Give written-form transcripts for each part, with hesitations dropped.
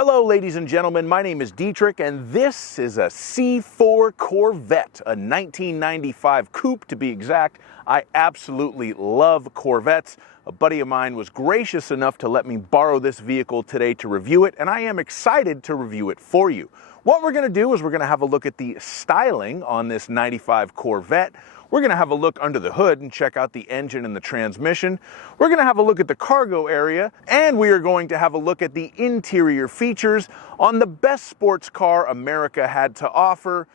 Hello ladies and gentlemen, my name is Dietrich and this is a C4 Corvette, a 1995 coupe to be exact. I absolutely love Corvettes. A buddy of mine was gracious enough to let me borrow this vehicle today to review it, and I am excited to review it for you. What we're going to do is we're going to have a look at the styling on this 95 Corvette. We're going to have a look under the hood and check out the engine and the transmission. We're going to have a look at the cargo area, and we are going to have a look at the interior features on the best sports car America had to offer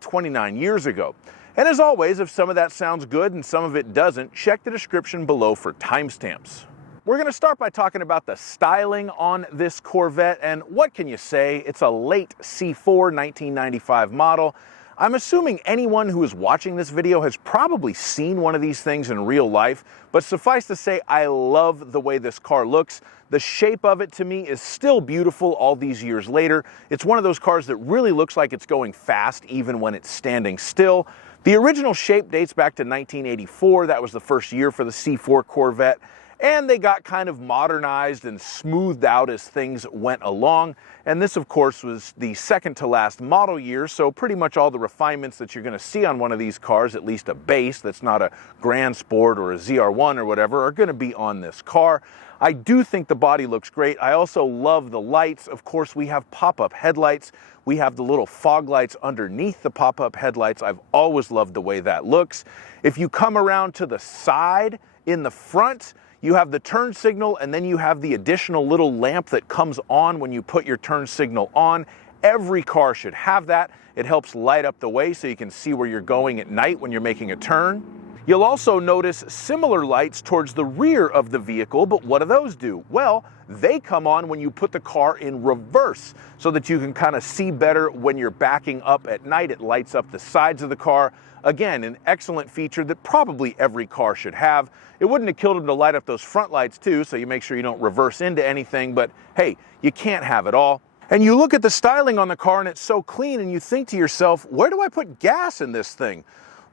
29 years ago. And as always, if some of that sounds good and some of it doesn't, check the description below for timestamps. We're going to start by talking about the styling on this Corvette, and what can you say? It's a late C4 1995 model. I'm assuming anyone who is watching this video has probably seen one of these things in real life, but suffice to say, I love the way this car looks. The shape of it to me is still beautiful all these years later. It's one of those cars that really looks like it's going fast even when it's standing still. The original shape dates back to 1984. That was the first year for the C4 Corvette. And they got kind of modernized and smoothed out as things went along. And this, of course, was the second to last model year, so pretty much all the refinements that you're going to see on one of these cars, at least a base that's not a Grand Sport or a ZR1 or whatever, are going to be on this car. I do think the body looks great. I also love the lights. Of course, we have pop-up headlights. We have the little fog lights underneath the pop-up headlights. I've always loved the way that looks. If you come around to the side in the front, you have the turn signal, and then you have the additional little lamp that comes on when you put your turn signal on. Every car should have that. It helps light up the way so you can see where you're going at night when you're making a turn. You'll also notice similar lights towards the rear of the vehicle, but what do those do? Well, they come on when you put the car in reverse so that you can kind of see better when you're backing up at night. It lights up the sides of the car. Again, an excellent feature that probably every car should have. It wouldn't have killed them to light up those front lights too, so you make sure you don't reverse into anything, but hey, you can't have it all. And you look at the styling on the car and it's so clean, and you think to yourself, where do I put gas in this thing?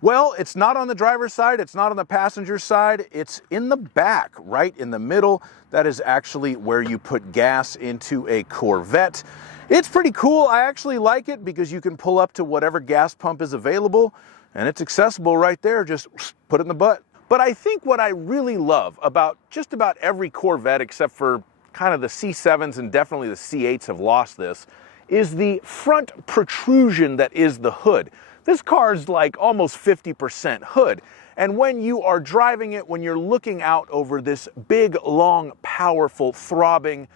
Well, it's not on the driver's side, it's not on the passenger side, it's in the back, right in the middle. That is actually where you put gas into a Corvette. It's pretty cool. I actually like it because you can pull up to whatever gas pump is available, and it's accessible right there. Just put it in the butt. But I think what I really love about just about every Corvette, except for kind of the C7s and definitely the C8s have lost this, is the front protrusion that is the hood. This car is like almost 50% hood. And when you are driving it, when you're looking out over this big, long, powerful, throbbing,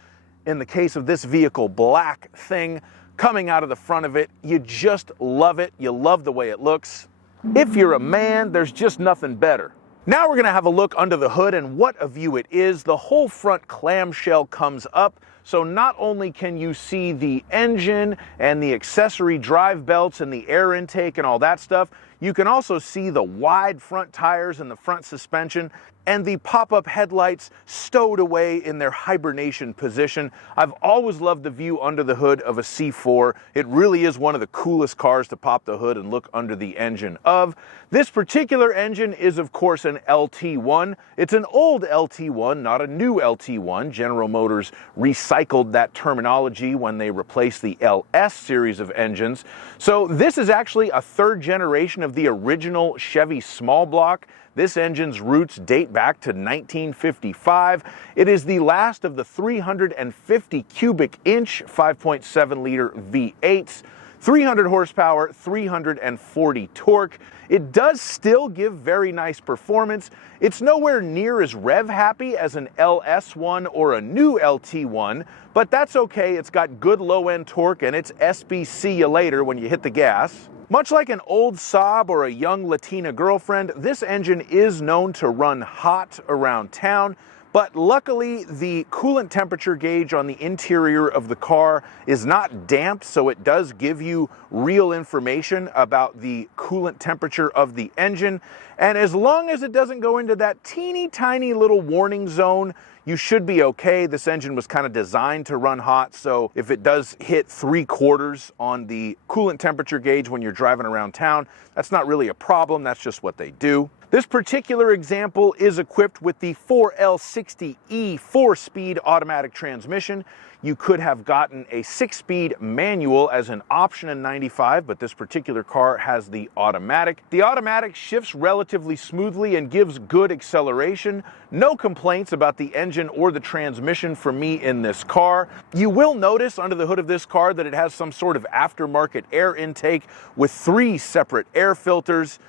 in the case of this vehicle, black thing coming out of the front of it, you just love it. You love the way it looks. If you're a man, there's just nothing better. Now we're going to have a look under the hood and what a view it is. The whole front clamshell comes up, so not only can you see the engine and the accessory drive belts and the air intake and all that stuff, you can also see the wide front tires and the front suspension and the pop-up headlights stowed away in their hibernation position. I've always loved the view under the hood of a C4. It really is one of the coolest cars to pop the hood and look under the engine of. This particular engine is, of course, an LT1. It's an old LT1, not a new LT1. General Motors recycled that terminology when they replaced the LS series of engines. So this is actually a third generation of the original Chevy small block. This engine's roots date back to 1955. It is the last of the 350 cubic inch 5.7 liter V8s, 300 horsepower, 340 torque. It does still give very nice performance. It's nowhere near as rev happy as an LS1 or a new LT1, but that's okay. It's got good low end torque and it's SBC you later when you hit the gas. Much like an old Saab or a young Latina girlfriend, this engine is known to run hot around town, but luckily the coolant temperature gauge on the interior of the car is not damp, so it does give you real information about the coolant temperature of the engine. And as long as it doesn't go into that teeny tiny little warning zone, you should be okay. This engine was kind of designed to run hot, so if it does hit 3/4 on the coolant temperature gauge when you're driving around town, that's not really a problem. That's just what they do. This particular example is equipped with the 4L60E 4-speed automatic transmission. You could have gotten a 6-speed manual as an option in 95, but this particular car has the automatic. The automatic shifts relatively smoothly and gives good acceleration. No complaints about the engine or the transmission for me in this car. You will notice under the hood of this car that it has some sort of aftermarket air intake with 3 separate air filters.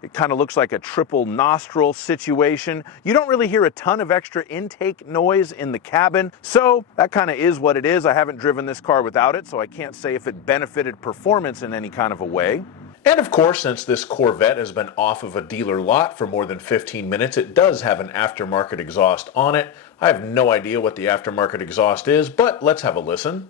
It kind of looks like a triple nostril situation. You don't really hear a ton of extra intake noise in the cabin, so that kind of is what it is. I haven't driven this car without it, so I can't say if it benefited performance in any kind of a way. And of course, since this Corvette has been off of a dealer lot for more than 15 minutes, it does have an aftermarket exhaust on it. I have no idea what the aftermarket exhaust is, but let's have a listen.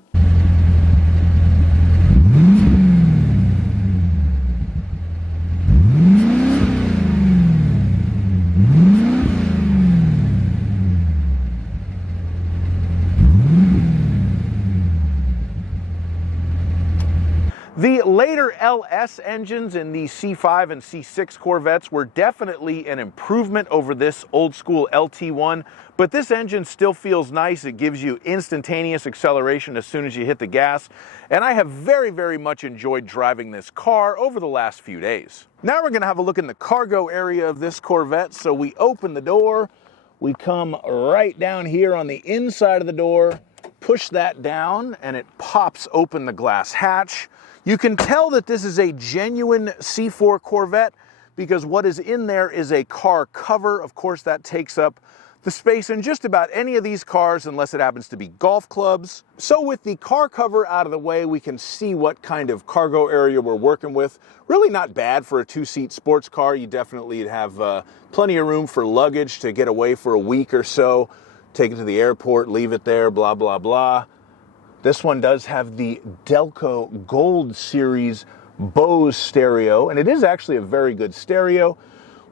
The later LS engines in the C5 and C6 Corvettes were definitely an improvement over this old school LT1, but this engine still feels nice. It gives you instantaneous acceleration as soon as you hit the gas, and I have very much enjoyed driving this car over the last few days. Now we're going to have a look in the cargo area of this Corvette. So we open the door, we come right down here on the inside of the door, push that down, and it pops open the glass hatch. You can tell that this is a genuine C4 Corvette because what is in there is a car cover. Of course, that takes up the space in just about any of these cars unless it happens to be golf clubs. So with the car cover out of the way, we can see what kind of cargo area we're working with. Really not bad for a 2-seat sports car. You definitely have plenty of room for luggage to get away for a week or so. Take it to the airport, leave it there, blah, blah, blah. This one does have the Delco Gold Series Bose stereo, and it is actually a very good stereo.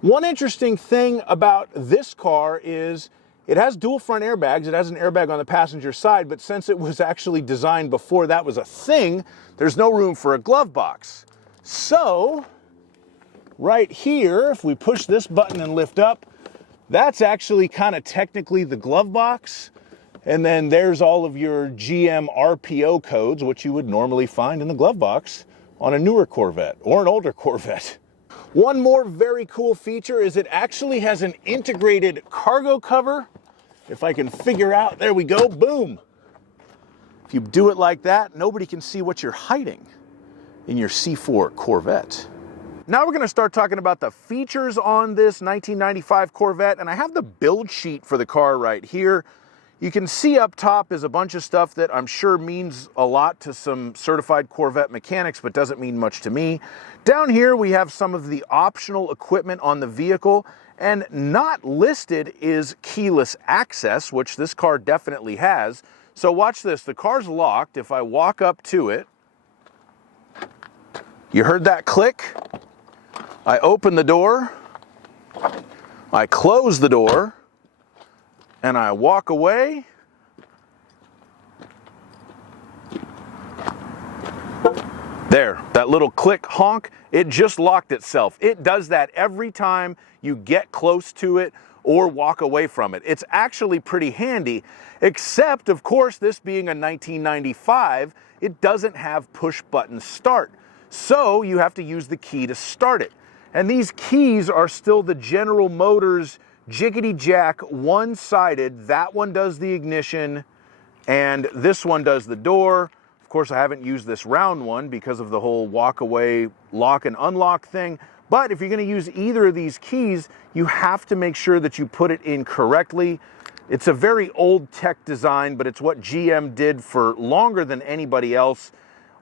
One interesting thing about this car is it has dual front airbags. It has an airbag on the passenger side, but since it was actually designed before that was a thing, there's no room for a glove box. So, right here, if we push this button and lift up, that's actually kind of technically the glove box. And then there's all of your GM RPO codes, which you would normally find in the glove box on a newer Corvette or an older Corvette. One more very cool feature is it actually has an integrated cargo cover. If I can figure out, there we go, boom. If you do it like that, nobody can see what you're hiding in your C4 Corvette. Now we're going to start talking about the features on this 1995 Corvette, and I have the build sheet for the car right here. You can see up top is a bunch of stuff that I'm sure means a lot to some certified Corvette mechanics, but doesn't mean much to me. Down here we have some of the optional equipment on the vehicle, and not listed is keyless access, which this car definitely has. So watch this, the car's locked. If I walk up to it, you heard that click? I open the door, I close the door, and I walk away. There, that little click honk, it just locked itself. It does that every time you get close to it or walk away from it. It's actually pretty handy, except of course this being a 1995, it doesn't have push button start. So you have to use the key to start it. And these keys are still the General Motors jiggity jack one-sided. That one does the ignition and this one does the door. Of course, I haven't used this round one because of the whole walk away, lock and unlock thing. But if you're going to use either of these keys, you have to make sure that you put it in correctly. It's a very old tech design, but it's what GM did for longer than anybody else.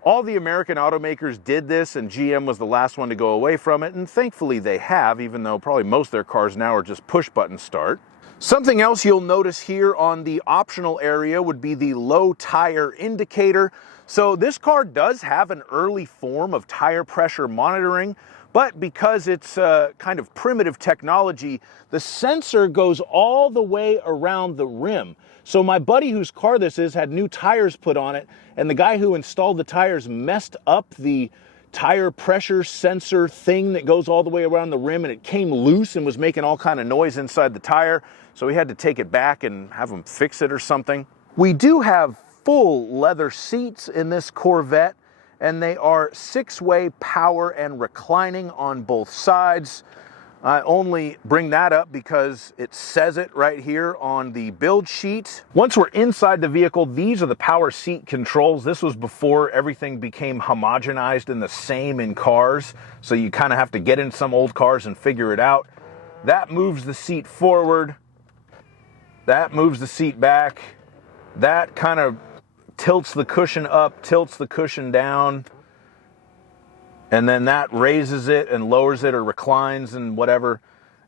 All the American automakers did this, and GM was the last one to go away from it, and thankfully they have, even though probably most of their cars now are just push-button start. Something else you'll notice here on the optional area would be the low tire indicator. So this car does have an early form of tire pressure monitoring, but because it's kind of primitive technology, the sensor goes all the way around the rim. So my buddy whose car this is had new tires put on it, and the guy who installed the tires messed up the tire pressure sensor thing that goes all the way around the rim, and it came loose and was making all kind of noise inside the tire. So we had to take it back and have them fix it or something. We do have full leather seats in this Corvette, and they are 6-way power and reclining on both sides. I only bring that up because it says it right here on the build sheet. Once we're inside the vehicle, these are the power seat controls. This was before everything became homogenized and the same in cars, so you kind of have to get in some old cars and figure it out. That moves the seat forward. That moves the seat back. That kind of tilts the cushion up, tilts the cushion down. And then that raises it and lowers it or reclines and whatever.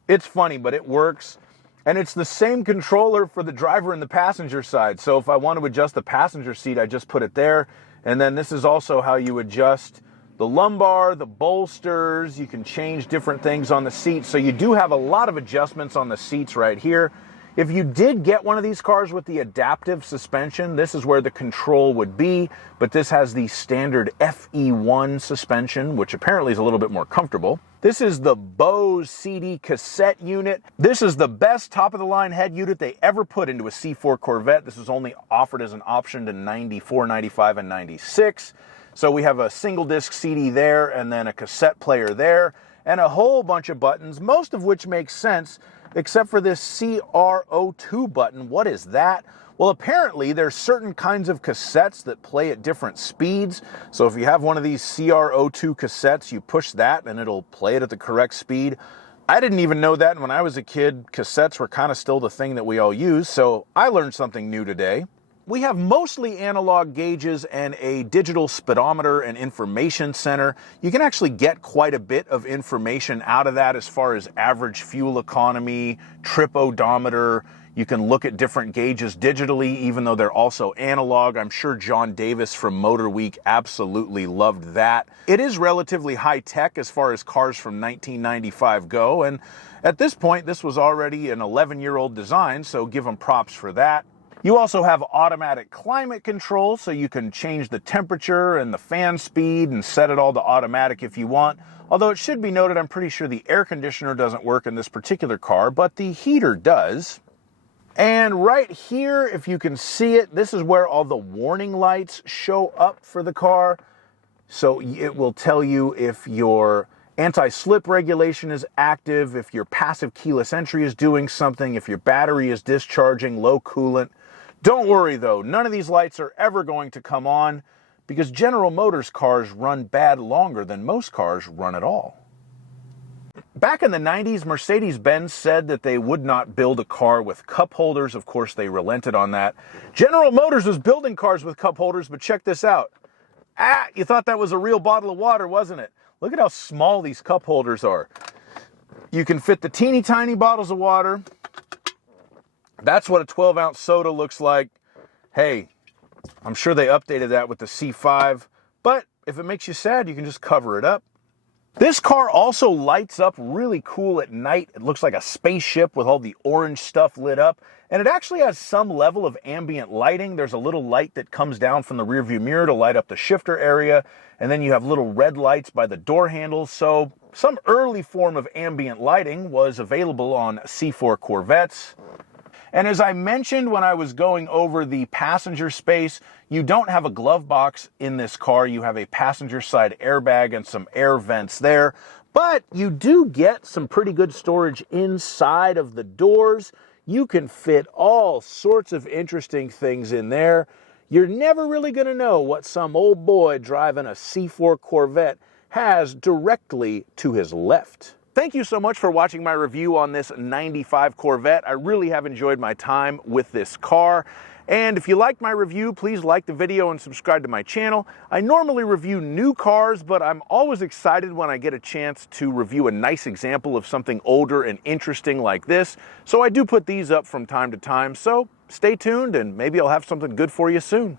It's funny, but it works. And it's the same controller for the driver and the passenger side. So if I want to adjust the passenger seat, I just put it there. And then this is also how you adjust the lumbar, the bolsters. You can change different things on the seat. So you do have a lot of adjustments on the seats right here. If you did get one of these cars with the adaptive suspension, this is where the control would be, but this has the standard FE1 suspension, which apparently is a little bit more comfortable. This is the Bose CD cassette unit. This is the best top-of-the-line head unit they ever put into a C4 Corvette. This was only offered as an option to 94, 95, and 96. So we have a single disc CD there, and then a cassette player there, and a whole bunch of buttons, most of which make sense, except for this CRO2 button. What is that? Well, apparently there's certain kinds of cassettes that play at different speeds. So if you have one of these CRO2 cassettes, you push that and it'll play it at the correct speed. I didn't even know that. And when I was a kid, cassettes were kind of still the thing that we all use. So I learned something new today. We have mostly analog gauges and a digital speedometer and information center. You can actually get quite a bit of information out of that as far as average fuel economy, trip odometer. You can look at different gauges digitally, even though they're also analog. I'm sure John Davis from Motor Week absolutely loved that. It is relatively high tech as far as cars from 1995 go. And at this point, this was already an 11-year-old design, so give them props for that. You also have automatic climate control, so you can change the temperature and the fan speed and set it all to automatic if you want. Although it should be noted, I'm pretty sure the air conditioner doesn't work in this particular car, but the heater does. And right here, if you can see it, this is where all the warning lights show up for the car. So it will tell you if your anti-slip regulation is active, if your passive keyless entry is doing something, if your battery is discharging, low coolant. Don't worry though, none of these lights are ever going to come on because General Motors cars run bad longer than most cars run at all. Back in the 90s, Mercedes-Benz said that they would not build a car with cup holders. Of course, they relented on that. General Motors was building cars with cup holders, but check this out. You thought that was a real bottle of water, wasn't it? Look at how small these cup holders are. You can fit the teeny tiny bottles of water. That's what a 12-ounce soda looks like. Hey, I'm sure they updated that with the C5, but if it makes you sad, you can just cover it up. This car also lights up really cool at night. It looks like a spaceship with all the orange stuff lit up, and it actually has some level of ambient lighting. There's a little light that comes down from the rearview mirror to light up the shifter area, and then you have little red lights by the door handles, so some early form of ambient lighting was available on C4 Corvettes. And as I mentioned when I was going over the passenger space, you don't have a glove box in this car. You have a passenger side airbag and some air vents there. But you do get some pretty good storage inside of the doors. You can fit all sorts of interesting things in there. You're never really going to know what some old boy driving a C4 Corvette has directly to his left. Thank you so much for watching my review on this 95 Corvette. I really have enjoyed my time with this car. And if you liked my review, please like the video and subscribe to my channel. I normally review new cars, but I'm always excited when I get a chance to review a nice example of something older and interesting like this. So I do put these up from time to time. So stay tuned and maybe I'll have something good for you soon.